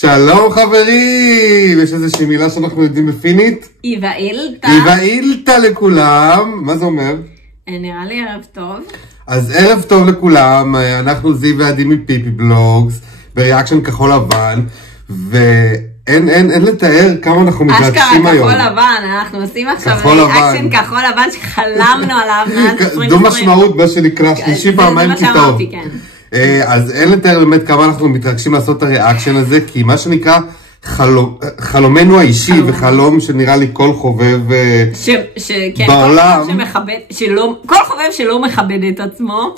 שלום חברים! יש איזושהי מילה שאנחנו יודעים בפינית? איבה אילתה. איבה אילתה לכולם. מה זה אומר? נראה לי ערב טוב. אז ערב טוב לכולם, אנחנו זיו ועדי מפיפי בלוגס, בריאקשן כחול לבן, ואין לתאר כמה אנחנו מתרגשים היום. אשכרה כחול לבן, אנחנו עושים עכשיו ריאקשן כחול לבן שחלמנו עליו מאז 2020. דו משמעות מה שנקרא, שלישי פעמיים כי טוב. אז אין לתאר באמת כמה אנחנו מתרגשים לעשות את הריאקשן הזה, כי מה שנקרא חלומנו האישי וחלום שנראה לי כל חובב בעולם. כל חובב שלא מכבד את עצמו.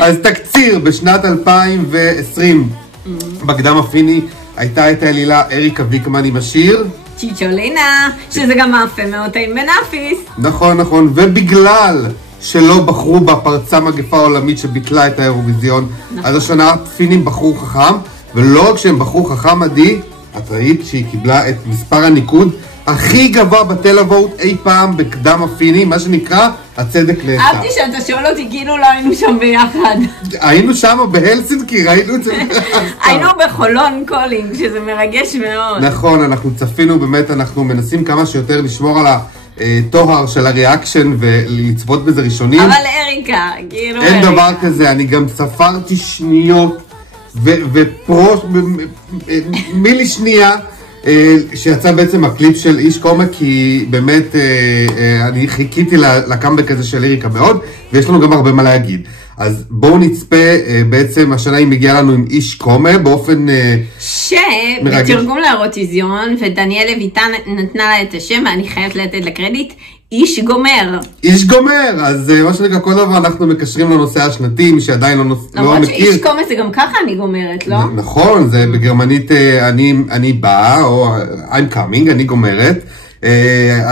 אז תקציר, בשנת 2020 בקדם הפיני הייתה את האלילה אריקה ויקמן עם השיר צ'יצ'ולינה, שזה גם מאפה מאוד טעים בנאפיס. נכון, ובגלל שלא בחרו בה פרצה מגפה עולמית שביטלה את האירוויזיון, אז השנה פינים בחרו חכם, ולא רק שהם בחרו חכם, עדי, את ראית שהיא קיבלה את מספר הניקוד הכי גבוה בטלווט אי פעם בקדם הפיני, מה שנקרא הצדק לעצה. אהבתי שאתה שואל אותי כאילו לא היינו שם ביחד. היינו שם בהלסינקי, ראינו את זה. היינו בחולון קולינג, שזה מרגש מאוד. נכון, אנחנו צפינו באמת, אנחנו מנסים כמה שיותר לשמור על התואר של הריאקשן ולצפות בזה ראשונים. אבל אריקה, כאילו אין דבר כזה, אני גם ספרתי שניות ופרוש מילי שנייה שיצא בעצם הקליפ של איש קומה, כי באמת אני חיכיתי לקאמבק הזה של אריקה מאוד, ויש לנו גם הרבה מה להגיד. אז בואו נצפה, בעצם השנה היא מגיעה לנו עם איש קומה באופן שבתרגום לאירוויזיון, ודניאל לויטן נתנה לה את השם, ואני חייבת לתת לקרדיט, איש גומר. איש גומר, אז מה שנקרא כל דבר אנחנו מקשרים לנושא השנתי, מי שעדיין לא מכיר. למרות שאיש קומה זה גם ככה אני גומרת, לא? נכון, זה בגרמנית אני באה, או I'm coming, אני גומרת.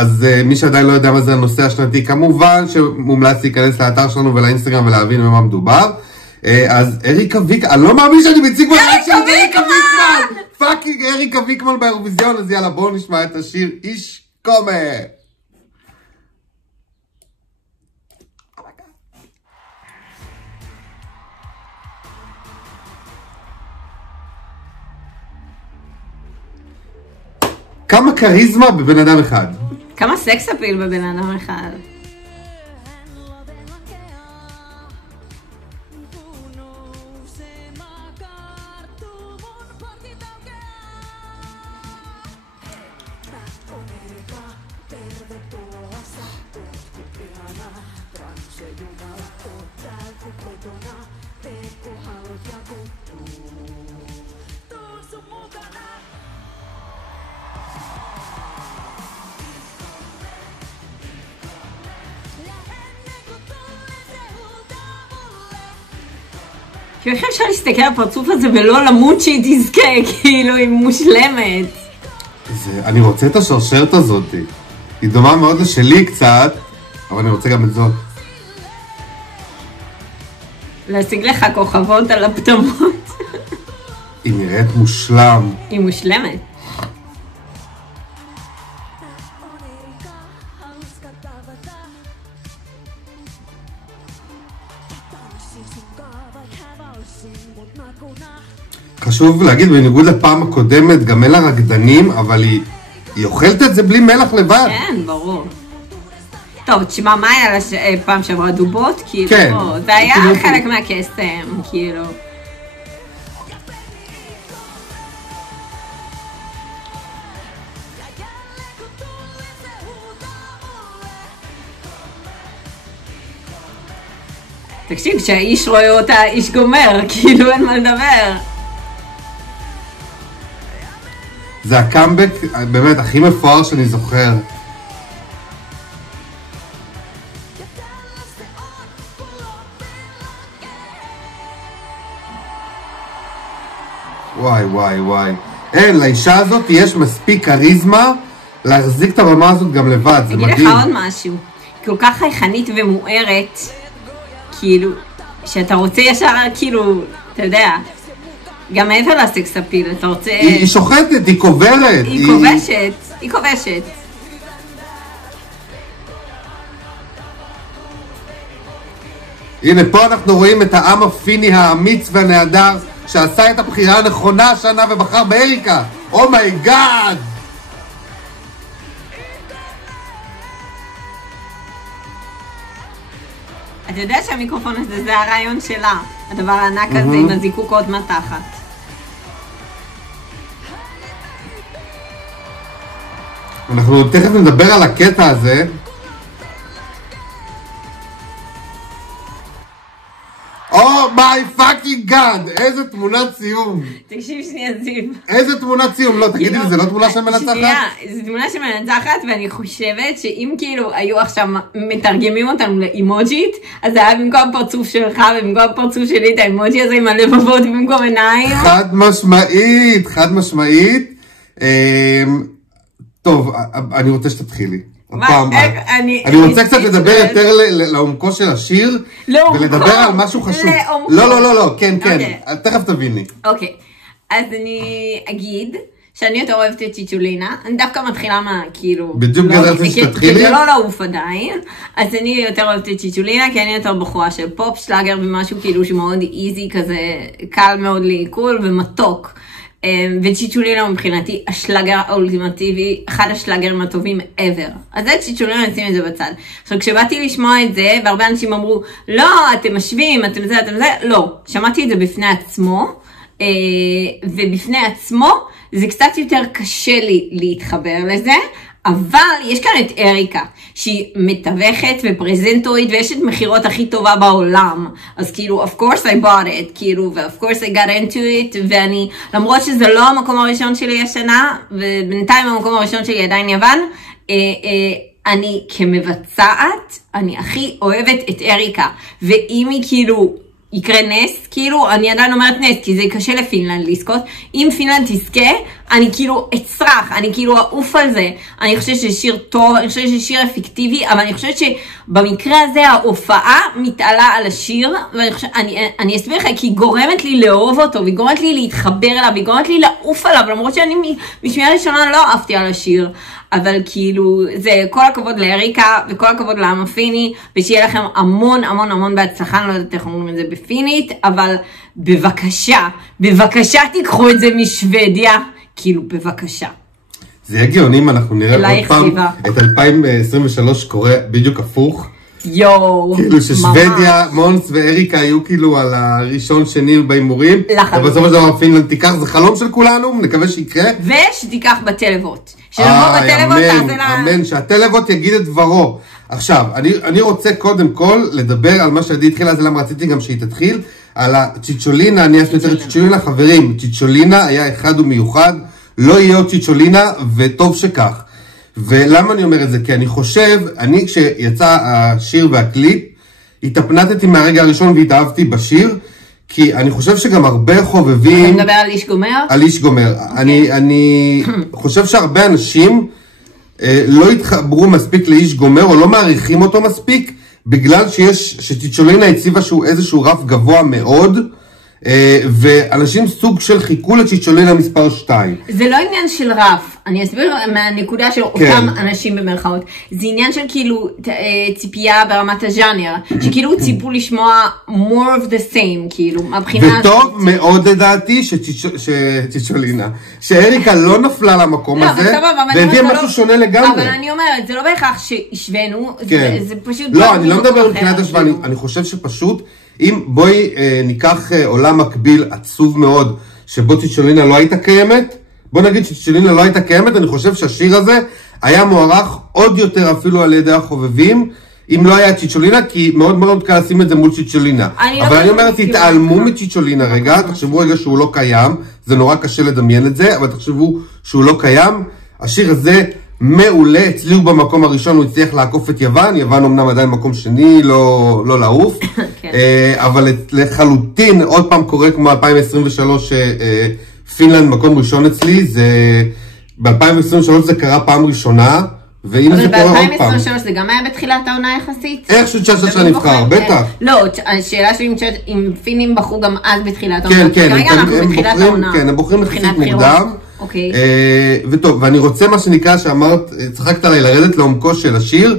אז מי שעדיין לא יודע מה זה הנושא השנתי, כמובן שמומלץ להיכנס לאתר שלנו ולאינסטגרם ולהבין במה מדובר. אז אריקה ויקמן, אני לא מאמין שאני מציג בבית של אריקה ויקמן! פאקינג אריקה ויקמן באירוויזיון, אז יאללה בואו נשמע את השיר איש קומה. כמה קריזמה בבן אדם אחד. כמה סקס אפיל בבן אדם אחד. איך אפשר להסתכל על הפרצוף הזה ולא למות שהיא תזכה, כאילו היא מושלמת. אני רוצה את השרשרת הזאת. היא דומה מאוד לשלי קצת, אבל אני רוצה גם את זאת. להשיג לך כוכבות על הפטמות. היא נראית מושלם. היא מושלמת. חשוב להגיד, בניגוד לפעם הקודמת, גם אין לה רקדנים, אבל היא אוכלת את זה בלי מלח לבד. כן, ברור. טוב, תשמע, מה היה לה פעם שעברה דובות? כאילו, כן. זה היה חלק מהקסם, כאילו. תקשיב, כשהאיש רואה אותה, איש גומר, כאילו אין מה לדבר. זה הקאמבק באמת הכי מפואר שאני זוכר. וואי. אין, לאישה הזאת יש מספיק קריזמה להחזיק את הבמה הזאת גם לבד, זה מדהים. אגיד לך עוד משהו, כל כך חייכנית ומוארת, כאילו, שאתה רוצה ישר, כאילו, אתה יודע, גם מעבר לסקס אפיל, אתה רוצה... היא שוחטת, היא קוברת. היא כובשת. הנה פה אנחנו רואים את העם הפיני האמיץ והנהדר שעשה את הבחירה הנכונה השנה ובחר באריקה. אומייגאד! אתה יודע שהמיקרופון הזה זה הרעיון שלה, הדבר הענק הזה עם הזיקוקות מתחת. אנחנו תכף נדבר על הקטע הזה. מיי פאקינג גאד, איזה תמונת סיום. תקשיב שנייה זיו. איזה תמונת סיום, לא תגידי לי, זה לא תמונה של מנצחת? שנייה, זו תמונה של מנצחת ואני חושבת שאם כאילו היו עכשיו מתרגמים אותנו לאימוג'ית, אז זה היה במקום פרצוף שלך ובמקום פרצוף שלי את האימוג'י הזה עם הלבבות במקום עיניים. חד משמעית, חד משמעית. טוב, אני רוצה שתתחילי. אני רוצה קצת לדבר יותר לעומקו של השיר ולדבר על משהו חשוב. לא, כן, תכף תביני. אוקיי, אז אני אגיד שאני יותר אוהבת את צ'יצ'ולינה, אני דווקא מתחילה מה, כאילו... בדיוק גדלתי שתתחילי? כי זה לא לעוף עדיין, אז אני יותר אוהבת את צ'יצ'ולינה, כי אני יותר בחורה של פופ שלאגר ומשהו כאילו שמאוד איזי כזה, קל מאוד לעיכול ומתוק. וצ'יצ'ולינה מבחינתי השלאגר האולטימטיבי, אחד השלאגרים הטובים ever. אז זה צ'יצ'ולינה, נשים את זה בצד. עכשיו כשבאתי לשמוע את זה, והרבה אנשים אמרו, לא, אתם משווים, אתם זה, לא. שמעתי את זה בפני עצמו, ובפני עצמו זה קצת יותר קשה לי להתחבר לזה, אבל יש כאן את אריקה, שהיא מתווכת ופרזנטורית, ויש את מחירות הכי טובה בעולם. אז כאילו, of course I bought it, כאילו, ו-of course I got into it, ואני, למרות שזה לא המקום הראשון שלי השנה, ובינתיים המקום הראשון שלי עדיין יוון, אני כמבצעת, אני הכי אוהבת את אריקה, ואם היא כאילו... יקרה נס, כאילו, אני עדיין אומרת נס, כי זה קשה לפינלנד לזכות. אם פינלנד תזכה, אני כאילו אצרח, אני כאילו אעוף על זה. אני חושבת שזה שיר טוב, אני חושבת שזה שיר אפקטיבי, אבל אני חושבת שבמקרה הזה ההופעה מתעלה על השיר, ואני אסביר לך, כי היא גורמת לי לאהוב אותו, והיא גורמת לי להתחבר אליו, והיא גורמת לי לעוף עליו, למרות שאני בשמיעה ראשונה לא אהבתי על השיר. אבל כאילו, זה כל הכבוד לאריקה, וכל הכבוד לעם הפיני, ושיהיה לכם המון המון המון בהצלחה, אני לא יודעת איך אומרים את זה בפינית, אבל בבקשה תיקחו את זה משוודיה, כאילו בבקשה. זה יהיה גאוני אם אנחנו נראה עוד פעם את 2023 קורה בדיוק הפוך. יואו, כאילו ששוודיה, מונס ואריקה היו כאילו על הראשון שני בהימורים, ובסוף של דבר פינלנד תיקח, זה חלום של כולנו, נקווה שיקרה. ושתיקח בטלוות. שנבוא בטלוות, אמן, שהטלוות יגיד את דברו. עכשיו, אני רוצה קודם כל לדבר על מה שעדי התחילה, אז למה רציתי גם שהיא תתחיל, על הצ'יצ'ולינה, אני אעשה יותר צ'יצ'ולינה, חברים, צ'יצ'ולינה היה אחד ומיוחד, לא יהיה עוד צ'יצ'ולינה, וטוב שכך. ולמה אני אומר את זה? כי אני חושב, אני כשיצא השיר והקליפ, התאפנתתי מהרגע הראשון והתאהבתי בשיר, כי אני חושב שגם הרבה חובבים... אתה מדבר על איש גומר? על איש גומר. אני חושב שהרבה אנשים לא התחברו מספיק לאיש גומר, או לא מעריכים אותו מספיק, בגלל שצ'יצ'ולינה הציבה שהוא איזשהו רף גבוה מאוד, ואנשים סוג של חיכו לצ'יצ'ולינה מספר 2. זה לא עניין של רף, אני אסביר מהנקודה של אותם אנשים במרכאות. זה עניין של כאילו ציפייה ברמת הז'אנר, שכאילו ציפו לשמוע more of the same, כאילו, מהבחינה... וטוב מאוד לדעתי שצ'יצ'ולינה, שאריקה לא נפלה למקום הזה, והביאה משהו שונה לגמרי. אבל אני אומרת, זה לא בהכרח שהשווינו, זה פשוט... לא, אני לא מדבר מבחינת השוואה, אני חושב שפשוט... אם בואי ניקח עולם מקביל עצוב מאוד, שבו צ'יצ'ולינה לא הייתה קיימת, בוא נגיד שצ'יצ'ולינה לא הייתה קיימת, אני חושב שהשיר הזה היה מוערך עוד יותר אפילו על ידי החובבים, אם לא היה צ'יצ'ולינה, כי מאוד מאוד קל לשים את זה מול צ'יצ'ולינה. אבל אני אומרת, תתעלמו מצ'יצ'ולינה רגע, תחשבו רגע שהוא לא קיים, זה נורא קשה לדמיין את זה, אבל תחשבו שהוא לא קיים, השיר הזה מעולה, אצלי הוא במקום הראשון, הוא הצליח לעקוף את יוון, יוון אמנם עדיין מקום שני, לא לעוף, אבל לחלוטין, עוד פעם קורה כמו 2023, פינלנד מקום ראשון אצלי, ב-2023 זה קרה פעם ראשונה, ואם זה קורה עוד פעם. אבל ב-2023 זה גם היה בתחילת העונה יחסית? איכשהו צ'אצ'ה נבחר, בטח. לא, השאלה שלי אם פינים בחרו גם אז בתחילת העונה. כן, הם בוחרים יחסית מוקדם. וטוב, ואני רוצה מה שנקרא שאמרת, צחקת עליי לרדת לעומקו של השיר,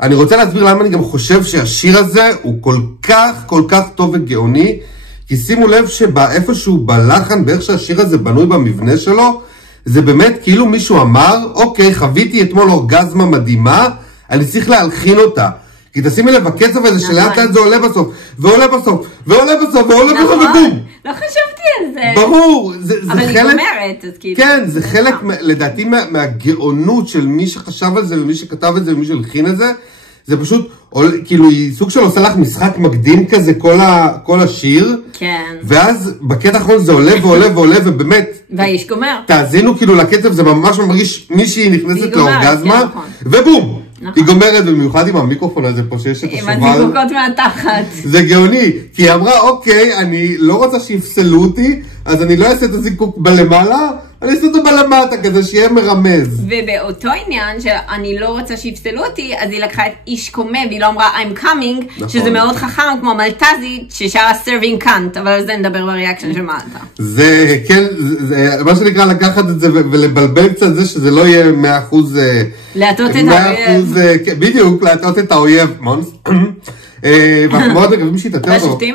אני רוצה להסביר למה אני גם חושב שהשיר הזה הוא כל כך טוב וגאוני, כי שימו לב שאיפשהו בלחן, באיך שהשיר הזה בנוי במבנה שלו, זה באמת כאילו מישהו אמר, אוקיי, חוויתי אתמול אורגזמה מדהימה, אני צריך להלחין אותה. כי תשימי לב, הקצב הזה שלאט לאט זה עולה בסוף, ועולה בסוף, ועולה בסוף, ועולה בסוף, ובום. לא חשבתי על זה. ברור. אבל היא גומרת, אז כאילו. כן, זה חלק, לדעתי, מהגאונות של מי שחשב על זה, ומי שכתב את זה, ומי שהלחין את זה, זה פשוט, כאילו, סוג של עושה לך משחק מקדים כזה, כל השיר. כן. ואז בקטע האחרון זה עולה ועולה ועולה, ובאמת. והאיש גומר. תאזינו כאילו לקצב, זה ממש מרגיש מישהי נכנסת לאורגזמה, ובום. היא גומרת, במיוחד עם המיקרופון הזה פה שיש את השובל. עם הזיקוקות מהתחת. זה גאוני, כי היא אמרה, אוקיי, אני לא רוצה שיפסלו אותי, אז אני לא אעשה את הזיקוק בלמעלה, אני אעשה אותו בלמטה, כזה שיהיה מרמז. ובאותו עניין שאני לא רוצה שיפסלו אותי, אז היא לקחה את איש קומה, והיא לא אמרה I'm coming, נכון. שזה מאוד חכם, כמו מלטזית, ששרה serving can't, אבל על זה נדבר בריאקשן של מלטה. זה, כן, זה, מה שנקרא לקחת את זה ולבלבל קצת זה, שזה לא יהיה 100%... להטות את האויב. בדיוק, להטות את האויב, מונס. ואנחנו מאוד מקווים שהיא תתן אותו. והשופטים...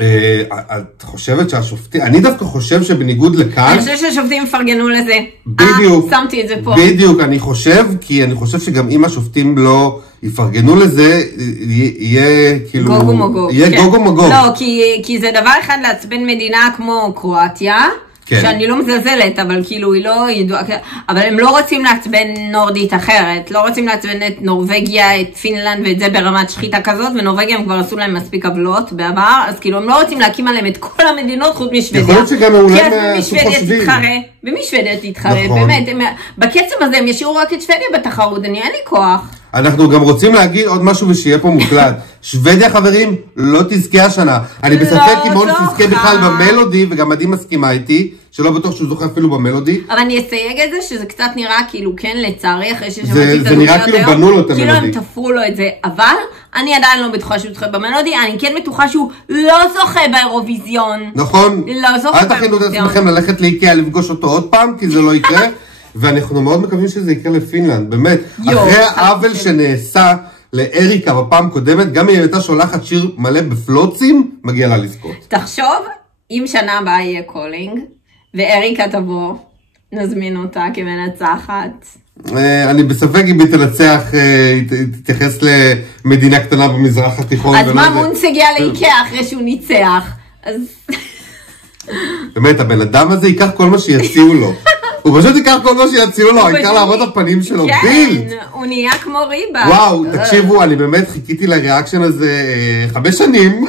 את חושבת שהשופטים, אני דווקא חושב שבניגוד לכאן, אני חושב שהשופטים יפרגנו לזה. בדיוק, שמתי את זה פה. בדיוק, אני חושב שגם אם השופטים לא יפרגנו לזה, יהיה כאילו, גוגו מוגו. יהיה גוגו מוגו. לא, כי זה דבר אחד לעצבן מדינה כמו קרואטיה, שאני לא מזלזלת, אבל כאילו היא לא ידועה, אבל הם לא רוצים לעצבן נורדית אחרת, לא רוצים לעצבן את נורווגיה, את פינלנד ואת זה ברמת שחיטה כזאת, ונורווגיה הם כבר עשו להם מספיק עוולות בעבר, אז כאילו הם לא רוצים להקים עליהם את כל המדינות חוץ משוודיה. יכול להיות שגם אולי כי אז ומי שוודיה תתחרה, באמת, בקצב הזה הם ישאירו רק את שוודיה בתחרות, אין לי כוח. אנחנו גם רוצים להגיד עוד משהו ושיהיה פה מוקלט. שוודיה חברים לא תזכה השנה. אני בספק אם עוד תזכה בכלל במלודי, וגם עדי מסכימה איתי, שלא בטוח שהוא זוכה אפילו במלודי. אבל אני אסייג את זה שזה קצת נראה כאילו כן לצערי אחרי ששמעתי את זה נראה כאילו בנו לו את המלודי. כאילו הם תפרו לו את זה, אבל אני עדיין לא בטוחה שהוא זוכה במלודי, אני כן בטוחה שהוא לא זוכה באירוויזיון. נכון. לא זוכה אל תכינו את עצמכם ללכת לאיקאה לפגוש אותו עוד פעם, כי זה לא יקרה. ואנחנו מאוד מקווים שזה יקרה לפינלנד, באמת. אחרי העוול שנעשה לאריקה בפעם קודמת, גם אם היא הייתה שולחת שיר מלא בפלוצים, מגיע לה לזכות. תחשוב, אם שנה הבאה יהיה קולינג, ואריקה תבוא, נזמין אותה כמנצחת. אני בספק אם היא תנצח, היא תתייחס למדינה קטנה במזרח התיכון. אז מה מונס הגיע לאיקאה אחרי שהוא ניצח? באמת, הבן אדם הזה ייקח כל מה שיציעו לו. הוא פשוט ייקח כל מה שיציעו לו, העיקר להראות הפנים שלו, בילד. כן, הוא נהיה כמו ריבה. וואו, תקשיבו, אני באמת חיכיתי לריאקשן הזה 5 שנים.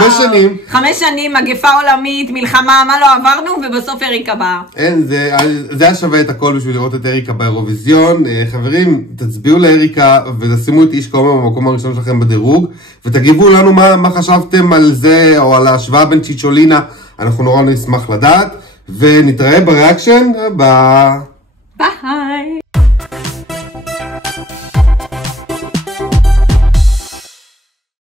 5 שנים. 5 שנים, מגפה עולמית, מלחמה, מה לא עברנו, ובסוף אריקה באה. אין, זה היה שווה את הכל בשביל לראות את אריקה באירוויזיון. חברים, תצביעו לאריקה ותשימו את איש קומה במקום הראשון שלכם בדירוג, ותגיבו לנו מה חשבתם על זה, או על ההשוואה בין צ'יצ'ולינה. אנחנו נורא נשמח לדעת. ונתראה בריאקשן הבא. ביי.